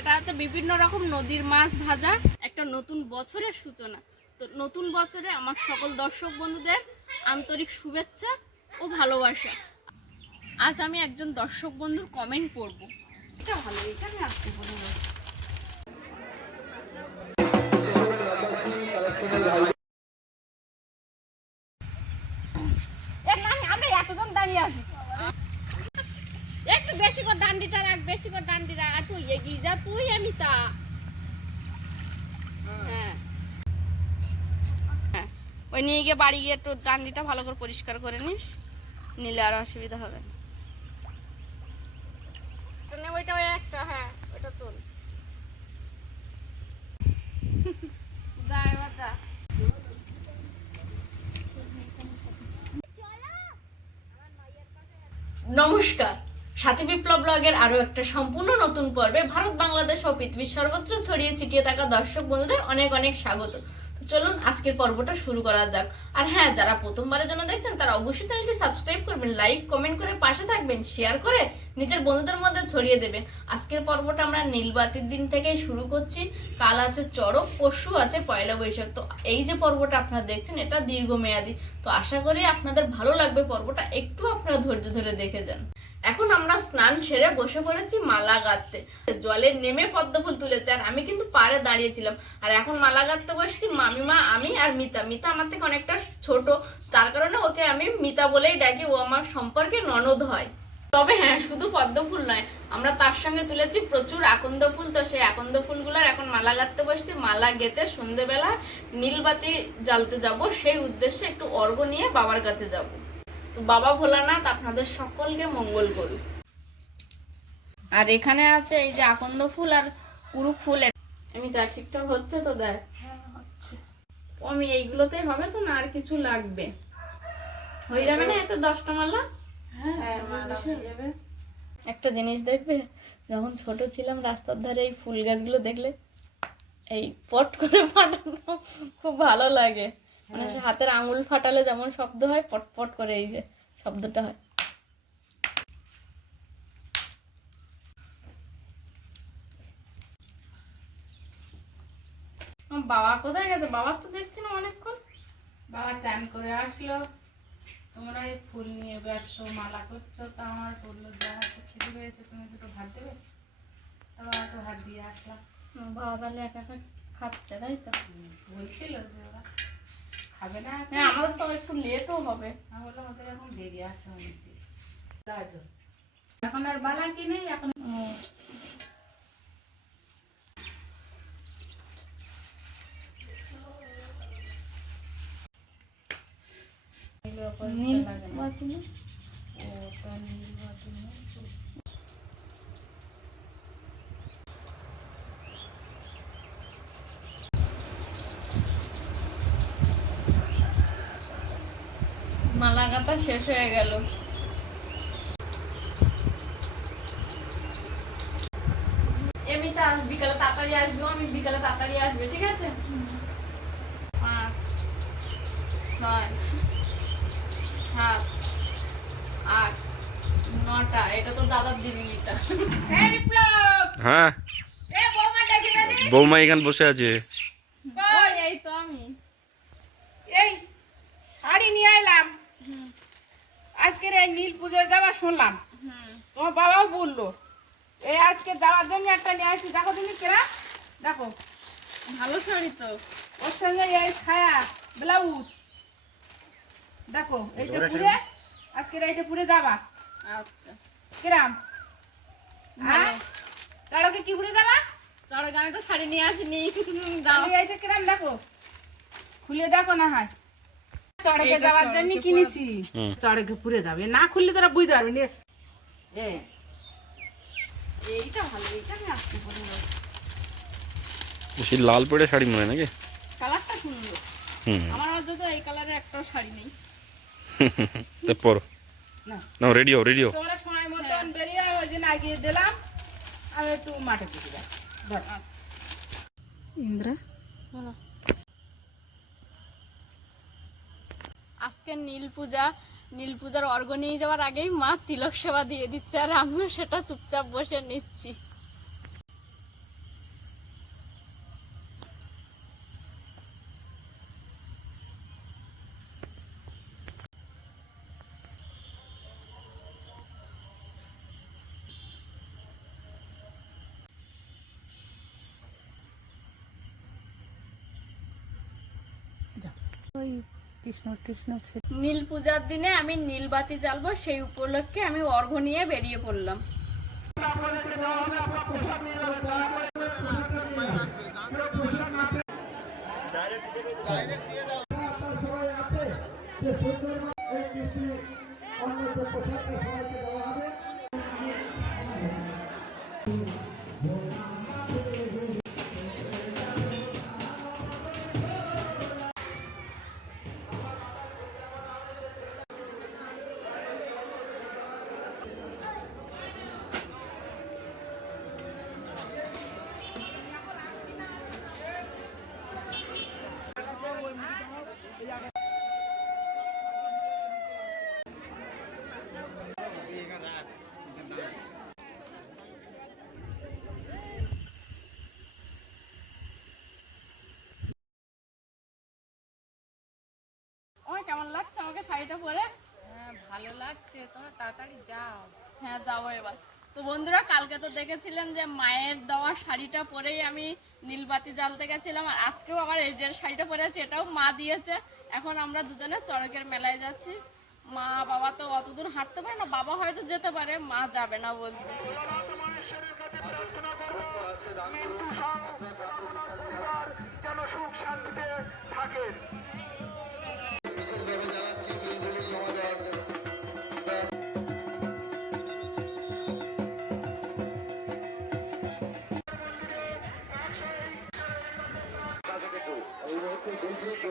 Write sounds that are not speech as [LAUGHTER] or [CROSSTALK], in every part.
এটা হচ্ছে বিভিন্ন রকম নদীর মাছ ভাজা, একটা নতুন বছরের সূচনা। তো নতুন বছরে আমার সকল দর্শক বন্ধুদের আন্তরিক শুভেচ্ছা ও ভালোবাসা। আজ আমি একজন দর্শক বন্ধুর কমেন্ট পড়ব। এটা ভালো, এটা আমি আসতে। এ আমরা এতজন দাঁড়িয়ে আছি। একটু বেশি করে ডান্ডিটা রাখ বেশি করে ডান্ডি রাখ। আসল এগিয়ে যা তুই আমি তা। হ্যাঁ। হ্যাঁ। ওই নিয়ে গিয়ে বাড়ি গিয়ে একটু ডান্ডিটা ভালো করে পরিষ্কার করে নিস নিলে আর অসুবিধা হবে না। ওইটা ওই একটা হ্যাঁ ওইটা তোল। [LAUGHS] এবার নমস্কার। সাথী বিপ্লব ব্লগের আরও একটা সম্পূর্ণ নতুন পর্বে ভারত, বাংলাদেশ ও পৃথিবীর সর্বত্র ছড়িয়ে ছিটিয়ে থাকা দর্শক বন্ধুদের অনেক অনেক স্বাগত। চলুন আজকের পর্বটা শুরু করা যাক। আর হ্যাঁ যারা প্রথমবারের জন্য দেখছেন, তারা অবশ্যই চ্যানেলটি সাবস্ক্রাইব করবেন, লাইক, কমেন্ট করে পাশে থাকবেন, শেয়ার করে নিজের বন্ধুদের মধ্যে ছড়িয়ে দেবেন। আজকের পর্বটা আমরা নীলবাতির দিন থেকেই শুরু করছি। কাল আছে চড়ক, পরশু আছে পয়লা বৈশাখ। তো এই যে পর্বটা আপনারা দেখছেন, এটা দীর্ঘমেয়াদী। তো আশা করি আপনাদের ভালো লাগবে পর্বটা। একটু আপনারা ধৈর্য ধরে দেখে যান। এখন আমরা স্নান সেরে বসে পড়েছি মালা গাঁথতে। জলে নেমে পদ্মফুল তুলেছে, আর আমি কিন্তু পাড়ে দাঁড়িয়েছিলাম। আর এখন মালা গাঁথতে বসছি, মামিমা, আমি আর মিতা। মিতা আমার থেকে অনেকটা ছোট তার কারণে ওকে আমি মিতা বলেই ডাকি, ও আমার সম্পর্কে ননদ হয়। তবে হ্যাঁ শুধু পদ্ম ফুল নয়, আমরা তার সঙ্গে তুলেছি প্রচুর আকন্দ ফুল। তো সেই আকন্দ ফুলগুলোর এখন মালা গাঁথতে বসছি, মালা গেতে সন্ধেবেলা নীলবাতি জ্বালতে যাব। সেই উদ্দেশ্যে একটু অর্ঘ নিয়ে বাবার কাছে যাব। তো বাবা ভোলানাথ আপনাদের সকলকে মঙ্গল করুক। আর এখানে আছে এই যে আকন্দ ফুল আর পুরুক ফুল। আমি তা ঠিকঠাক হচ্ছে তো দেখ? আমি এইগুলোতেই হবে তো না আর কিছু লাগবে? হয়ে যাবে না এত দশটা মালা? একটা জিনিস দেখবে যখন ছোট ছিলাম রাস্তার ধারে এই ফুল গাছগুলো দেখলে এই পট করে ফাটানো খুব ভালো লাগে। মানে হাতের আঙুল ফাটালে যেমন শব্দ হয় পট পট করে এই যে শব্দটা হয়। বাবা কোথায় গেছে? বাবা তো দেখছি না অনেকক্ষণ। বাবা চান করে আসলো। তোমরা এই ফুল নিয়ে ব্যস্ত মালা করছ তা আমার বলল যা খেতে পেয়েছে তুমি দুটো ভাত দেবে? তা বাবা তো ভাত দিয়ে আসলাম বাবা তাহলে একা একা খাচ্ছে তাই তো? বলছিল যে ওরা খাবে না। হ্যাঁ আমাদের তো একটু লেটও হবে আমি বললাম ওদের এখন দেরি আসছে অনেক গাজর এখন আর বালা কি নেই এখন নীল লাগে না। বাতি না? নীল বাতি গাঁথা শেষ হয়ে গেল। এমনিতে আস বিকালে তাড়াতাড়ি আসব আমি বিকালে তাড়াতাড়ি আসবে ঠিক আছে? পাঁচ ছয় সাত আট নটা এটা তো দাদার হ্যাঁ। বৌমা এখানে বসে আছে। এই তো আমি। এই শাড়ি নিয়ে এলাম আজকের এই নীল পুজোয় যাওয়া শুনলাম। হুম তোমার বাবাও বলল এই আজকে যাওয়ার জন্য একটা নিয়ে আসি। দেখো তুমি কেনা দেখো। ভালো শাড়ি তো। ওর সঙ্গে এই ছায়া ব্লাউজ। দেখো এইটা পুরে আজকের এইটা পুরে যাবা। আচ্ছা। কিরাম। হ্যাঁ? চড়কে কি পুরে যাবা? চড়ক আমি তো শাড়ি নিয়ে আসিনি। দাও তাহলে এইটা কিরাম দেখো? খুলে দেখো না হয়। চড়কে যাওয়ার জন্য কিনেছি। চড়কে পুরে যাবে। না খুললে তোরা বুঝতে পারবি না। এইটা ভালো এইটা আমি আসতে পারি না লাল পড়ে শাড়ি মনে নাকি? কালারটা সুন্দর। হুম। আমার মধ্যে তো এই কালারে একটাও শাড়ি নেই। [LAUGHS] তা পরো। না। রেডিও রেডিও তোমরা সময় মতন বেরিয়ে ওই জন্য আগিয়ে দিলাম। আমি একটু মাঠে দিকে যাচ্ছি। ধর। আচ্ছা ইন্দ্রা আজকে নীল পূজা, নীল পূজার অর্ঘ নিয়ে যাওয়ার আগেই মা তিলক সেবা দিয়ে দিচ্ছে আর আমিও সেটা চুপচাপ বসে নিচ্ছি ওই কৃষ্ণ কৃষ্ণ নীল পূজার দিনে আমি নীলবাতি জ্বালবো সেই উপলক্ষে আমি অর্ঘ নিয়ে বেরিয়ে পড়লাম। আমার লাগছে তোমরা তাড়াতাড়ি যাও। হ্যাঁ যাব এবার। তো বন্ধুরা, কালকে তো দেখেছিলেন যে মায়ের দেওয়া শাড়িটা পরেই আমি নীলবাতি জ্বালতে গেছিলাম, আর আজকেও আবার এই যে শাড়িটা পরে আছে, এটাও মা দিয়েছে। এখন আমরা দুজনে চড়কের মেলায় যাচ্ছি। মা, বাবা তো অত দূর হাঁটতে পারে না, বাবা হয়তো যেতে পারে, মা যাবে না বলছে। যেন সুখ শান্তিতে থাকেন।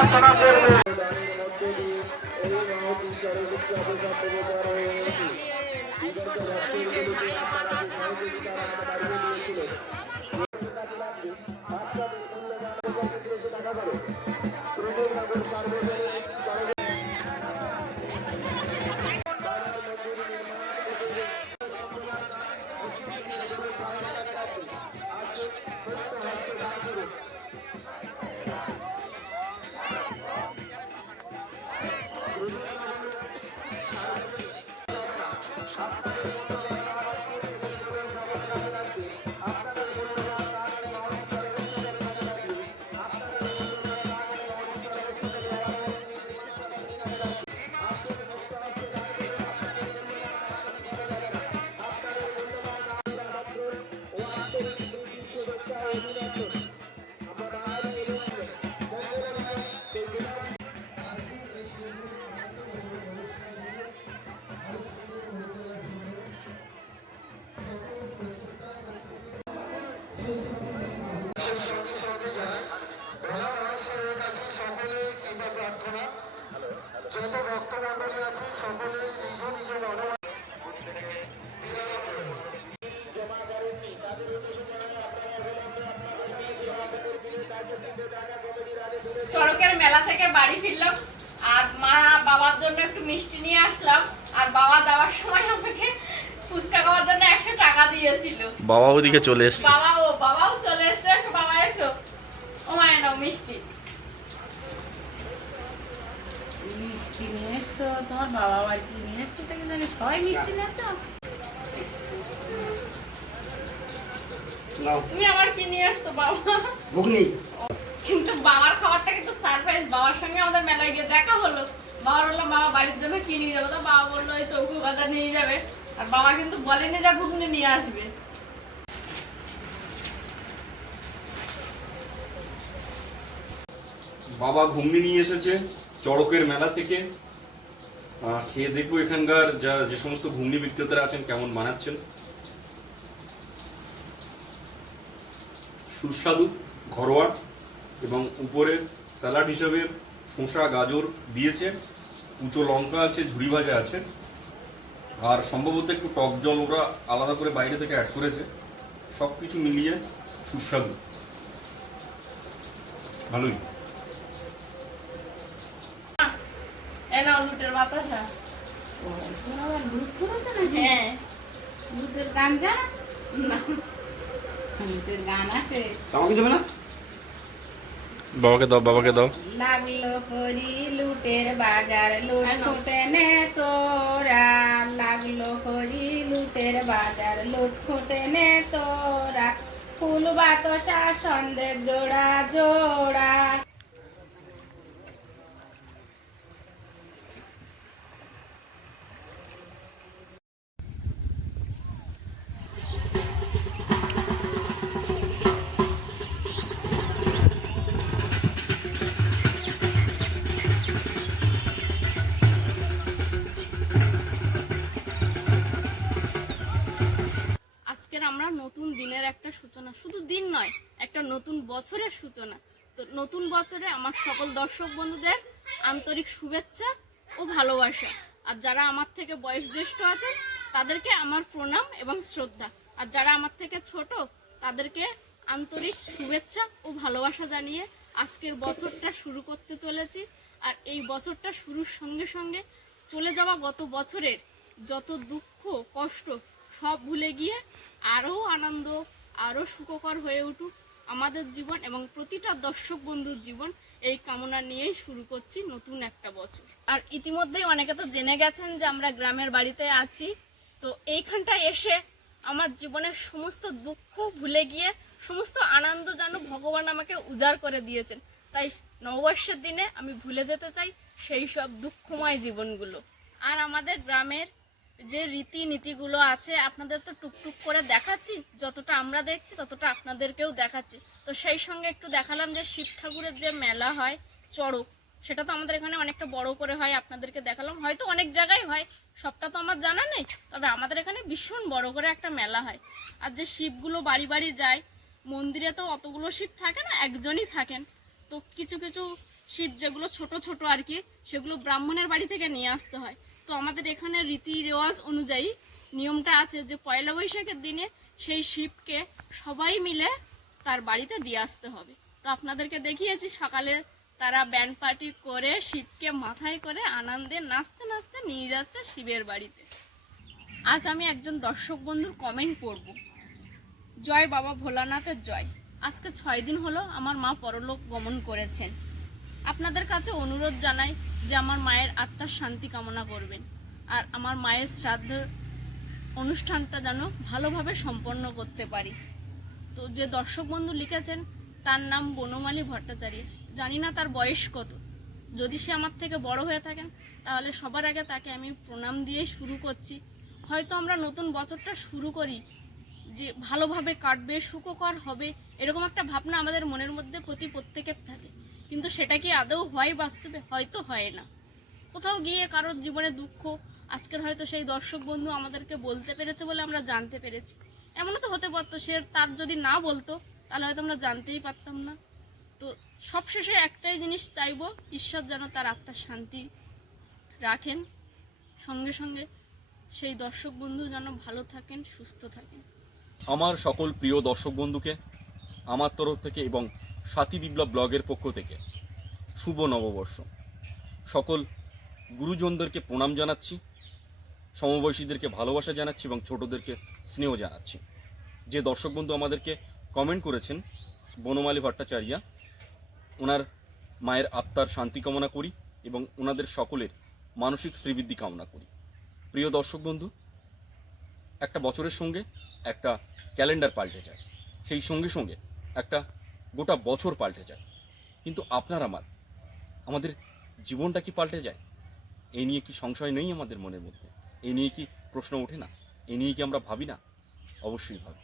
প্রার্থনা করবে। যত ভক্তমন্ডলী আছে সকলে নিজ নিজ চড়কের মেলা থেকে বাড়ি ফিরলাম আর মা বাবার জন্য একটু মিষ্টি নিয়ে আসলাম আর বাবা যাওয়ার সময় আমাকে ফুচকা খাওয়ার জন্য একশো টাকা দিয়েছিল। বাবা ওদিকে চলে এসছে। বাবা ও বাবাও চলে এসছে এসো বাবা এসো ও মায়ের নাও মিষ্টি মিষ্টি তোমার বাবা বাড়িতে নিয়ে এসছো থেকে জানি? সবাই মিষ্টি নেছো তুমি আমার কি নিয়ে আসছো বাবা? কিন্তু বাবার খাবারটা কিন্তু সারপ্রাইজ বাবার সঙ্গে আমাদের মেলায় গিয়ে দেখা হলো। বললাম বাবা বাড়ির জন্য কি নিয়ে যাব? তো বাবা বলল এই চৌকো গাজা নিয়ে যাবে। আর বাবা কিন্তু বলেনি যে ঘুগনি নিয়ে আসবে। বাবা ঘুগনি নিয়ে এসেছে চড়কের মেলা থেকে। খেয়ে দেখব এখানকার যা, যে সমস্ত ঘুগনি বিক্রেতারা আছেন, কেমন বানাচ্ছেন। সুস্বাদু, ঘরোয়া, এবং উপরে স্যালাড হিসেবে শসা, গাজর দিয়েছে। কুচো লঙ্কা আছে ঝুড়ি ভাজা আছে। আর সম্ভবত একটু টক জল ওরা আলাদা করে বাইরে থেকে অ্যাড করেছে। সব কিছু মিলিয়ে সুস্বাদু। ভালোই। নাও লুটের বাতাসা? হ্যাঁ। লুটের গান জানো না। লুটের গান আছে। আমাকে দেবে না? বাবাকে দাও বাবাকে দাও। লাগল হরি লুটের বাজার তোরা। লাগল হরি লুটের বাজার তোরা। ফুল বাতসা সন্দেহ জোড়া জোড়া। আমরা নতুন দিনের একটা সূচনা, শুধু দিন নয়, একটা নতুন বছরের সূচনা। তো নতুন বছরে আমার সকল দর্শক বন্ধুদের আন্তরিক শুভেচ্ছা ও ভালোবাসা। আর যারা আমার থেকে বয়স জ্যেষ্ঠ আছেন, তাদেরকে আমার প্রণাম এবং শ্রদ্ধা। আর যারা আমার থেকে ছোট, তাদেরকে আন্তরিক শুভেচ্ছা ও ভালোবাসা জানিয়ে আজকের বছরটা শুরু করতে চলেছি। আর এই বছরটা শুরুর সঙ্গে সঙ্গে চলে যাওয়া গত বছরের যত দুঃখ, কষ্ট, সব ভুলে গিয়ে আরও আনন্দ আরও সুখকর হয়ে উঠুক আমাদের জীবন এবং প্রতিটা দর্শক বন্ধুর জীবন। এই কামনা নিয়েই শুরু করছি নতুন একটা বছর। আর ইতিমধ্যেই অনেকে তো জেনে গেছেন যে আমরা গ্রামের বাড়িতে আছি। তো এইখানটায় এসে আমার জীবনের সমস্ত দুঃখ ভুলে গিয়ে, সমস্ত আনন্দ যেন ভগবান আমাকে উজাড় করে দিয়েছেন। তাই নববর্ষের দিনে আমি ভুলে যেতে চাই সেই সব দুঃখময় জীবনগুলো। আর আমাদের গ্রামের যে রীতি নীতিগুলো আছে, আপনাদের তো টুকটুক করে দেখাচ্ছি। যতটা আমরা দেখছি, ততটা আপনাদেরকেও দেখাচ্ছি। তো সেই সঙ্গে একটু দেখালাম যে শিব ঠাকুরের যে মেলা হয়, চড়ক, সেটা তো আমাদের এখানে অনেকটা বড় করে হয়, আপনাদেরকে দেখালাম। হয়তো অনেক জায়গায় হয়, সবটা তো আমার জানা নেই, তবে আমাদের এখানে ভীষণ বড় করে একটা মেলা হয়। আর যে শিবগুলো বাড়ি বাড়ি যায়, মন্দিরে তো অতগুলো শিব থাকে না, একজনই থাকেন। তো কিছু কিছু শিব যেগুলো ছোট ছোট আর কি, সেগুলো ব্রাহ্মণের বাড়ি থেকে নিয়ে আসতে হয়। তো আমাদের এখানে রীতি রেওয়াজ অনুযায়ী নিয়মটা আছে যে পয়লা বৈশাখের দিনে সেই শিবকে সবাই মিলে তার বাড়িতে দিয়ে আসতে হবে। তো আপনাদেরকে দেখিয়েছি সকালে তারা ব্যান্ড পার্টি করে শিবকে মাথায় করে আনন্দে নাচতে নাচতে নিয়ে যাচ্ছে শিবের বাড়িতে। আজ আমি একজন দর্শক বন্ধুর কমেন্ট পড়ব। জয় বাবা ভোলানাথের জয়। আজকে ছয় দিন হলো আমার মা পরলোক গমন করেছেন। আপনাদের কাছে অনুরোধ জানাই যে আমার মায়ের আত্মার শান্তি কামনা করবেন। আর আমার মায়ের শ্রাদ্ধ অনুষ্ঠানটা যেন ভালোভাবে সম্পন্ন করতে পারি। তো যে দর্শক বন্ধু লিখেছেন, তার নাম বনমালী ভট্টাচার্য। জানি না তার বয়স কত। যদি সে আমার থেকে বড় হয়ে থাকেন, তাহলে সবার আগে তাকে আমি প্রণাম দিয়ে শুরু করছি। হয়তো আমরা নতুন বছরটা শুরু করি, যে ভালোভাবে কাটবে, সুখকর হবে, এরকম একটা ভাবনা আমাদের মনের মধ্যে প্রতি প্রত্যেকের থাকে। কিন্তু সেটা কি আদৌ হয় বাস্তবে? হয়তো হয় না। কোথাও গিয়ে কারোর জীবনে দুঃখ, আজকের হয়তো সেই দর্শক বন্ধু আমাদেরকে বলতে পেরেছে বলে আমরা জানতে পেরেছি। এমনও তো হতে পারতো, সে তার যদি না বলতো, তাহলে হয়তো আমরা জানতেই পারতাম না। তো সবশেষে একটাই জিনিস চাইব, ঈশ্বর যেন তার আত্মার শান্তি রাখেন। সঙ্গে সঙ্গে সেই দর্শক বন্ধু যেন ভালো থাকেন, সুস্থ থাকেন। আমার সকল প্রিয় দর্শক বন্ধুকে, আমার তরফ থেকে এবং সাথী বিপ্লব ব্লগের পক্ষ থেকে শুভ নববর্ষ। সকল গুরুজনদেরকে প্রণাম জানাচ্ছি, সমবয়সীদেরকে ভালোবাসা জানাচ্ছি এবং ছোটদেরকে স্নেহ জানাচ্ছি। যে দর্শক বন্ধু আমাদেরকে কমেন্ট করেছেন, বনমালী ভট্টাচার্যা, ওনার মায়ের আত্মার শান্তি কামনা করি এবং ওনাদের সকলের মানসিক শ্রীবৃদ্ধি কামনা করি। প্রিয় দর্শক বন্ধু, একটা বছরের সঙ্গে একটা ক্যালেন্ডার পাল্টে যায়। সেই সঙ্গে সঙ্গে একটা গোটা বছর পাল্টে যায়। কিন্তু আপনার আমার আমাদের জীবনটা কি পাল্টে যায়? এই নিয়ে কি সংশয় নেই আমাদের মনের মধ্যে? এই নিয়ে কি প্রশ্ন ওঠে না? এই নিয়ে কি আমরা ভাবি না? অবশ্যই ভাবি।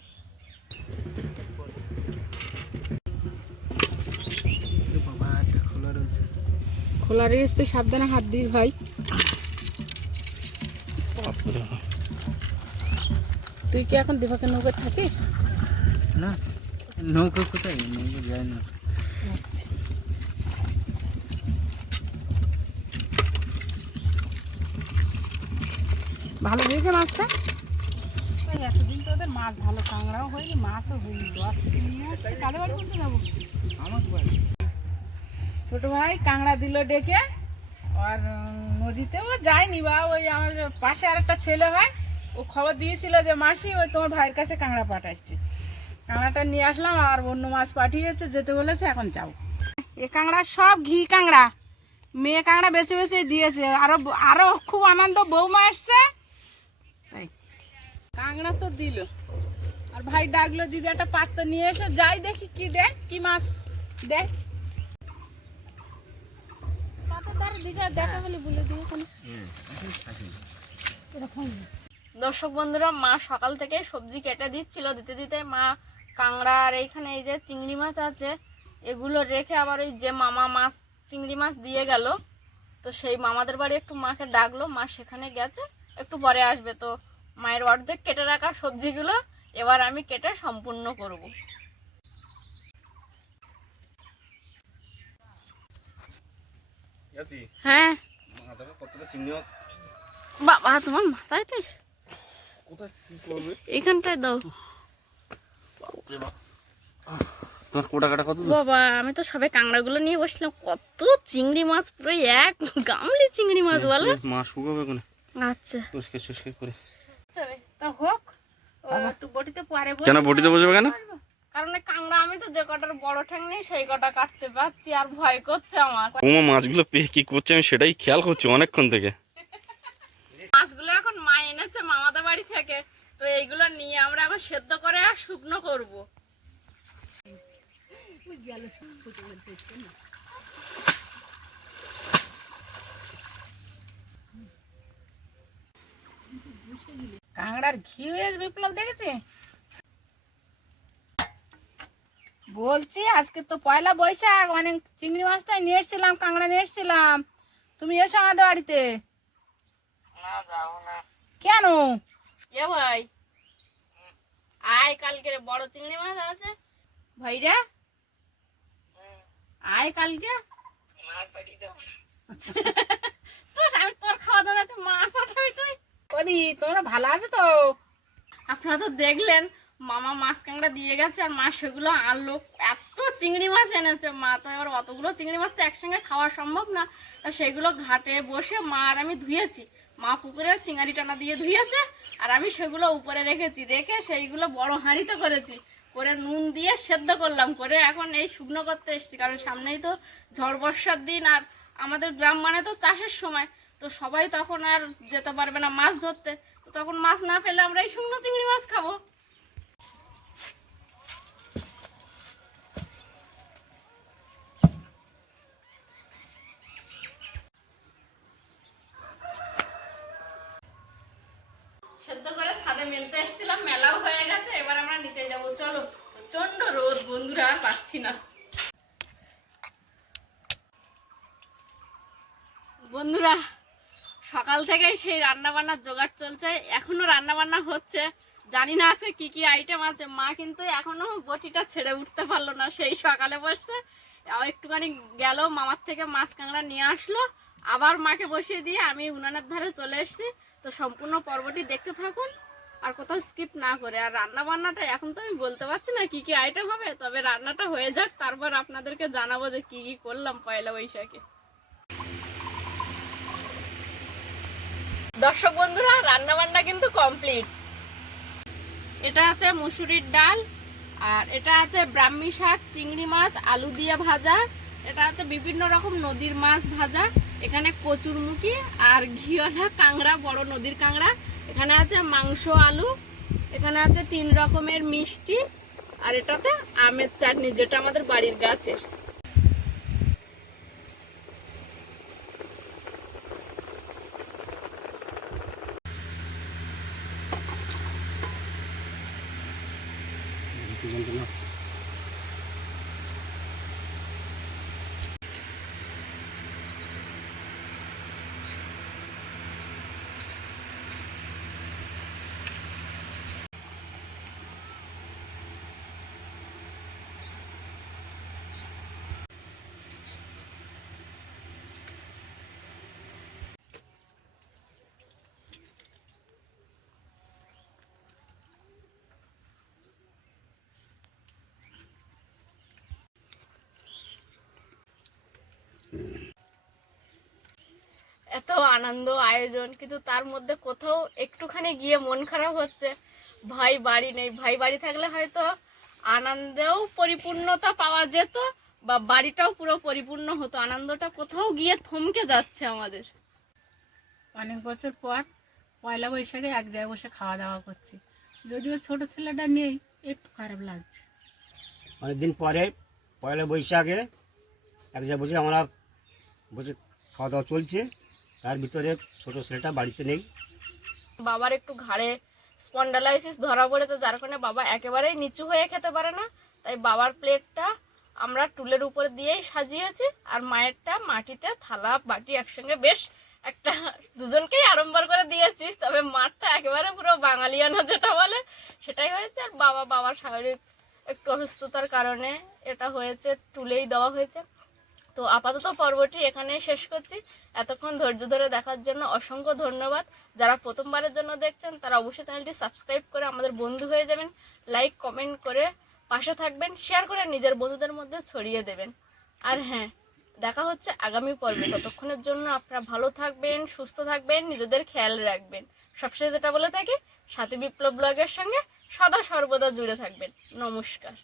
খোলা রয়েছে। রেস তুই সাবধানে হাত দিস ভাই। তুই কি এখন দিবাকে নৌকে থাকিস? না। নৌকা কোথায়? নৌকা যায় না। ভালো হয়েছে মাছটা? তোদের মাছ ভালো কাঁকড়াও হয়নি মাছও হয়নি। দশ কাদের বাড়ি বলতে যাব? ছোট ভাই কাঁকড়া দিল ডেকে আর নদীতেও যায়নি বা ওই আমার পাশে আর একটা ছেলে হয় ও খবর দিয়েছিল যে মাসি ওই তোমার ভাইয়ের কাছে কাঁকড়া পাঠাচ্ছি কাঁকড়াটা নিয়ে আসলাম, আর অন্য মাছ পাঠিয়েছে, যেতে বলেছে, এখন যাও। এ কাঁকড়া সব ঘি কাঁকড়া। মেয়ে কাঁকড়া বেছে বেছে দিয়েছে। আরও আরও খুব আনন্দ, বৌমা এসছে। তাই। কাঁকড়া তো দিল। আর ভাই ডাকলো, দিদি, একটা পাত্র নিয়ে এসে, যাই দেখি কি দে কি মাছ এরকম। দর্শক বন্ধুরা, মা সকাল থেকে সবজি কেটে দিচ্ছিল। দিতে দিতে মা কাংড়া আর এইখানে এই যে চিংড়ি মাছ আছে এগুলো রেখে আবার ওই যে মামা মাছ চিংড়ি মাছ দিয়ে গেল। তো সেই মামাদের বাড়ি একটু মাকে ডাকলো মা সেখানে গেছে একটু পরে আসবে। তো মায়ের অর্ধেক কেটে রাখা সবজিগুলো এবার আমি কেটে সম্পূর্ণ করব। হ্যাঁ। বাবা তোমার মাথায় তো কোথায় কি করবে? এইখানটায় দাও। তোমার কোটা কাটা কত বাবা আমি তো সবে কাঁকড়াগুলো নিয়ে বসলাম। কত চিংড়ি মাছ পুরো এক গামলি চিংড়ি মাছ বলো। মাছ শুকাবে কোনে? আচ্ছা। পরিষ্কার চুষ্কার করে। তা হোক একটু বটিতে পরে কেন বটিতে বসবে কেন? কারণ কাঁকড়া আমি তো যে কটার বড় ঠ্যাং নেই সেই কটা কাটতে পারছি আর ভয় করছে আমার। মাছগুলো পেয়ে কি করছে আমি সেটাই খেয়াল করছি অনেকক্ষণ থেকে। মাছগুলো এখন মা এনেছে মামাদের বাড়ি থেকে। তো এইগুলো নিয়ে আমরা এখন সেদ্ধ করে আর শুকনো করব। কাঁকড়ার ঘি হয়েছে বিপ্লব দেখেছি? বলছি আজকে তো পয়লা বৈশাখ অনেক চিংড়ি মাছটাই নিয়ে এসেছিলাম কাঁকড়া নিয়ে এসেছিলাম। তুমি এসো আমাদের বাড়িতে। কেন? এ ভাই আয় কালকে বড় চিংড়ি মাছ আছে। ভাইরা? আয় কালকে। তো আমি তোর খাওয়া দাওয়া তুই মা পাঠাবি তুই? কদি তোমরা ভালো আছো তো? আপনারা তো দেখলেন, মামা মাছ কাঁকড়া দিয়ে গেছে আর মা সেগুলো আনলো। এত চিংড়ি মাছ এনেছে মা, তো এবার অতগুলো চিংড়ি মাছ তো একসঙ্গে খাওয়া সম্ভব না। তা সেগুলো ঘাটে বসে মা আর আমি ধুয়েছি। মা পুকুরে চিংড়ি টানা দিয়ে ধুয়েছে আর আমি সেগুলো উপরে রেখেছি, রেখে সেইগুলো বড় হাঁড়িতে করেছি। করে নুন দিয়ে সেদ্ধ করলাম, করে এখন এই শুকনো করতে এসেছি, কারণ সামনেই তো ঝড় বর্ষার দিন, আর আমাদের গ্রাম মানে তো চাষের সময়, তো সবাই তখন আর যেতে পারবে না মাছ ধরতে তখন মাছ না পেলে আমরা এই শুকনো চিংড়ি মাছ খাব। সেদ্ধ করে ছাদে মেলতে এসেছিলাম, মেলাও হয়ে গেছে, এবার আমরা নিচে যাব। চলো প্রচণ্ড রোদ, বন্ধুরা, আর পাচ্ছি না। বন্ধুরা, সকাল থেকেই সেই রান্না বান্নার জোগাড় চলছে, এখনও রান্না বান্না হচ্ছে। জানি না আছে কি কি আইটেম আছে, মা কিন্তু এখনও বটিটা ছেড়ে উঠতে পারল না, সেই সকালে বসছে একটুখানি গেল, মামার থেকে মাছ কাঁকড়া নিয়ে আসলো আবার মাকে বসিয়ে দিয়ে আমি উনানের ধারে চলে এসেছি। তো সম্পূর্ণ পর্বটি দেখতে থাকুন আর কোথাও স্কিপ না করে। আর রান্না বান্নাটা এখন তো আমি বলতে পারছি না কি কি আইটেম হবে, তবে রান্নাটা হয়ে যাক। তারপর আপনাদেরকে জানাব যে কি কি করলাম পয়লা বৈশাখে। দর্শক বন্ধুরা রান্না বান্না কিন্তু কমপ্লিট এটা আছে মুসুরির ডাল, আর এটা আছে ব্রাহ্মী শাক, চিংড়ি মাছ, আলু দিয়ে ভাজা। এটা আছে বিভিন্ন রকম নদীর মাছ ভাজা। এখানে কচুরমুখী আর ঘিওলা কাঁংড়া বড় নদীর কাঁংড়া এখানে আছে মাংস, আলু। এখানে আছে তিন রকমের মিষ্টি। আর এটাতে আমের চাটনি, যেটা আমাদের বাড়ির গাছের। Gracias. এত আনন্দ আয়োজন কিন্তু তার মধ্যে কোথাও একটুখানি গিয়ে মন খারাপ হচ্ছে। ভাই বাড়ি নেই ভাই বাড়ি থাকলে হয়তো আনন্দেও পরিপূর্ণতা পাওয়া যেত বা বাড়িটাও পুরো পরিপূর্ণ হতো। আনন্দটা কোথাও গিয়ে থমকে যাচ্ছে আমাদের। অনেক বছর পর পয়লা বৈশাখে এক জায়গায় বসে খাওয়া দাওয়া করছি। যদিও ছোট ছেলেটা নেই একটু খারাপ লাগছে। অনেকদিন পরে পয়লা বৈশাখে এক জায়গায় বসে আমরা বসে খাওয়া দাওয়া চলছে। তার ভিতরে ছোট ছেলেটা বাড়িতে নেই। বাবার একটু ঘাড়ে স্পন্ডালাইসিস ধরা পড়েছে, যার কারণে বাবা একেবারেই নিচু হয়ে খেতে পারে না। তাই বাবার প্লেটটা আমরা টুলের উপর দিয়েই সাজিয়েছি আর মায়েরটা মাটিতে থালা, বাটি একসঙ্গে বেশ একটা দুজনকেই আড়ম্বর করে দিয়েছি। তবে মারটা একেবারে পুরো বাঙালিয়ানা যেটা বলে সেটাই হয়েছে। আর বাবা, বাবার শারীরিক একটু অসুস্থতার কারণে এটা হয়েছে, টুলেই দেওয়া হয়েছে। তো আপাতত পর্বটি এখানেই শেষ করছি। এতক্ষণ ধৈর্য ধরে দেখার জন্য অসংখ্য ধন্যবাদ। যারা প্রথমবারের জন্য দেখছেন, তারা অবশ্যই চ্যানেলটি সাবস্ক্রাইব করে আমাদের বন্ধু হয়ে যাবেন। লাইক কমেন্ট করে পাশে থাকবেন শেয়ার করে নিজের বন্ধুদের মধ্যে ছড়িয়ে দেবেন। আর হ্যাঁ দেখা হচ্ছে আগামী পর্বে। ততক্ষণের জন্য আপনারা ভালো থাকবেন, সুস্থ থাকবেন, নিজেদের খেয়াল রাখবেন। সবশেষে যেটা বলে থাকি, সাথী বিপ্লব ব্লগের সঙ্গে সদা সর্বদা জুড়ে থাকবেন। নমস্কার।